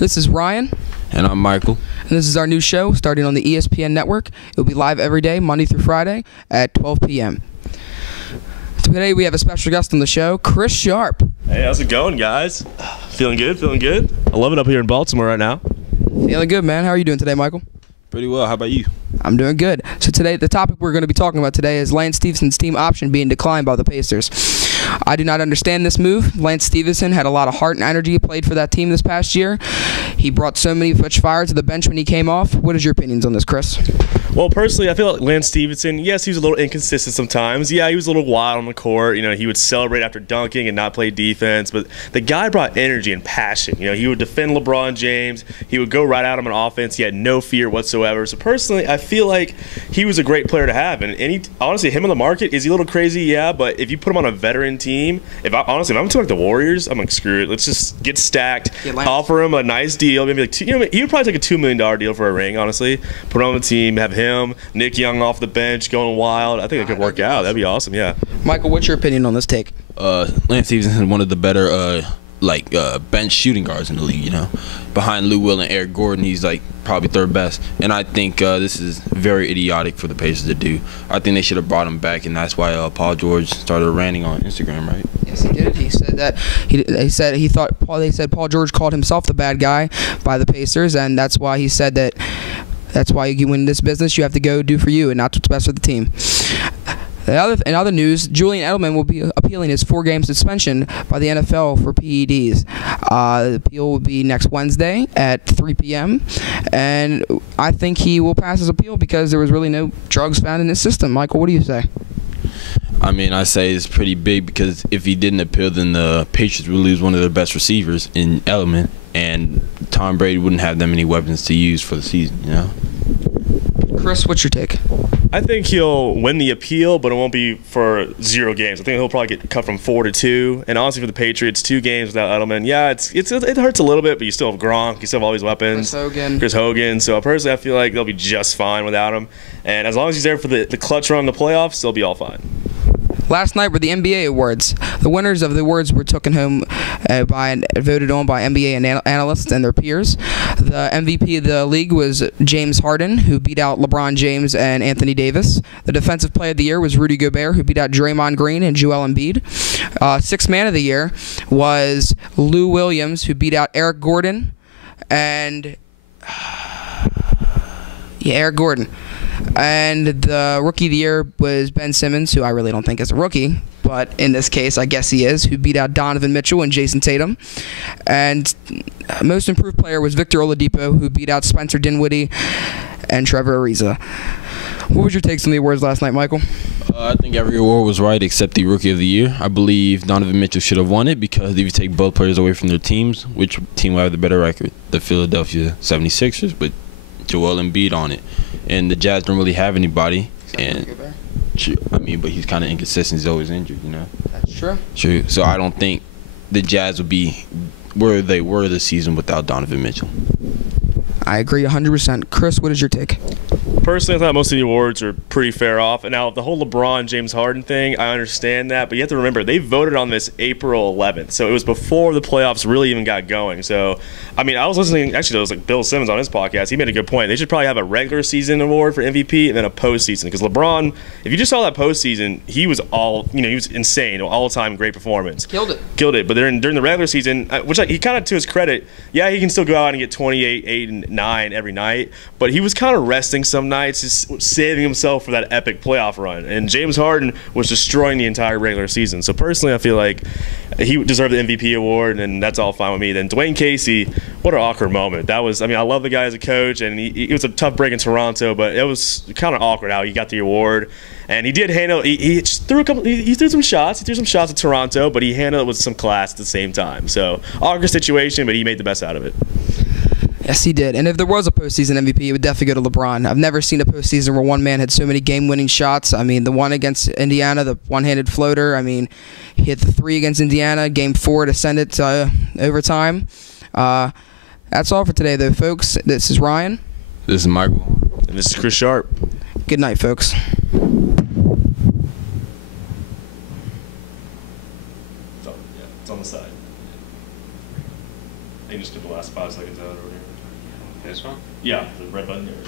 This is Ryan. And I'm Michael. And this is our new show starting on the ESPN network. It will be live every day, Monday through Friday at 12 p.m. Today we have a special guest on the show, Chris Sharp. Hey, how's it going, guys? Feeling good, feeling good. I love it up here in Baltimore right now. Feeling good, man. How are you doing today, Michael? Pretty well. How about you? I'm doing good. So today, the topic we're going to be talking about today is Lance Stephenson's team option being declined by the Pacers. I do not understand this move. Lance Stephenson had a lot of heart and energy played for that team this past year. He brought so much fire to the bench when he came off. What is your opinions on this, Chris? Well, personally, I feel like Lance Stephenson, yes, he was a little inconsistent sometimes. Yeah, he was a little wild on the court. You know, he would celebrate after dunking and not play defense. But the guy brought energy and passion. You know, he would defend LeBron James. He would go right at him on offense. He had no fear whatsoever. So personally, I feel like he was a great player to have. And honestly, him on the market, is he a little crazy? Yeah, but if you put him on a veteran team, if I'm to like the Warriors, I'm like, screw it. Let's just get stacked, offer him a nice deal. Maybe like he would probably take a $2 million deal for a ring, honestly. Put him on the team, have him, Nick Young off the bench, going wild. I think it could work out. That'd be awesome, yeah. Michael, what's your opinion on this take? Lance Stephenson is one of the better bench shooting guards in the league, you know. Behind Lou Will and Eric Gordon, he's like probably third best. And I think this is very idiotic for the Pacers to do. I think they should have brought him back, and that's why Paul George started ranting on Instagram, right? Yes, he did. He said that they said Paul George called himself the bad guy by the Pacers, and that's why he said that. That's why you win this business. You have to go do for you and not what's best for the team. In other news, Julian Edelman will be appealing his 4-game suspension by the NFL for PEDs. The appeal will be next Wednesday at 3 p.m. And I think he will pass his appeal because there was really no drugs found in his system. Michael, what do you say? I mean, I say it's pretty big because if he didn't appeal, then the Patriots would lose one of their best receivers in Edelman, and Tom Brady wouldn't have that many weapons to use for the season, you know? Chris, what's your take? I think he'll win the appeal, but it won't be for 0 games. I think he'll probably get cut from 4 to 2. And honestly, for the Patriots, 2 games without Edelman, yeah, it hurts a little bit, but you still have Gronk, you still have all these weapons. Chris Hogan. So personally, I feel like they'll be just fine without him. And as long as he's there for the clutch run in the playoffs, they'll be all fine. Last night were the NBA awards. The winners of the awards were taken home voted on by NBA analysts and their peers. The MVP of the league was James Harden, who beat out LeBron James and Anthony Davis. The Defensive Player of the Year was Rudy Gobert, who beat out Draymond Green and Joel Embiid. Sixth Man of the Year was Lou Williams, who beat out Eric Gordon and Eric Gordon. And the Rookie of the Year was Ben Simmons, who I really don't think is a rookie, but in this case, I guess he is, who beat out Donovan Mitchell and Jason Tatum. And Most Improved Player was Victor Oladipo, who beat out Spencer Dinwiddie and Trevor Ariza. What was your takes on the awards last night, Michael? I think every award was right except the Rookie of the Year. I believe Donovan Mitchell should have won it because if you take both players away from their teams, which team will have the better record? The Philadelphia 76ers, but Joel Embiid on it. And the Jazz don't really have anybody. But he's kind of inconsistent. He's always injured, you know. That's true. True. So I don't think the Jazz would be where they were this season without Donovan Mitchell. I agree 100%. Chris, what is your take? Personally, I thought most of the awards are pretty fair off. And now, the whole LeBron James Harden thing, I understand that. But you have to remember, they voted on this April 11th. So it was before the playoffs really even got going. So, I mean, I was listening, actually, it was like Bill Simmons on his podcast. He made a good point. They should probably have a regular season award for MVP and then a postseason. Because LeBron, if you just saw that postseason, he was he was insane. All-time great performance. Killed it. But during the regular season, which he kind of, to his credit, yeah, he can still go out and get 28, 8, and 9 every night. But he was kind of resting some nights, just saving himself for that epic playoff run. And James Harden was destroying the entire regular season. So personally, I feel like he deserved the MVP award, and that's all fine with me. Then Dwayne Casey, what an awkward moment. That was, I mean, I love the guy as a coach, and it was a tough break in Toronto, but it was kind of awkward how he got the award. And he did handle. He threw some shots. He threw some shots at Toronto, but he handled it with some class at the same time. So awkward situation, but he made the best out of it. Yes, he did. And if there was a postseason MVP, it would definitely go to LeBron. I've never seen a postseason where one man had so many game-winning shots. I mean, the one against Indiana, the one-handed floater. I mean, he hit the 3 against Indiana, Game 4 to send it to overtime. That's all for today, though, folks. This is Ryan. This is Michael. And this is Chris Sharp. Good night, folks. It's on the side. They just did the last 5. 5 seconds out or whatever. This one? Yeah, the red button there.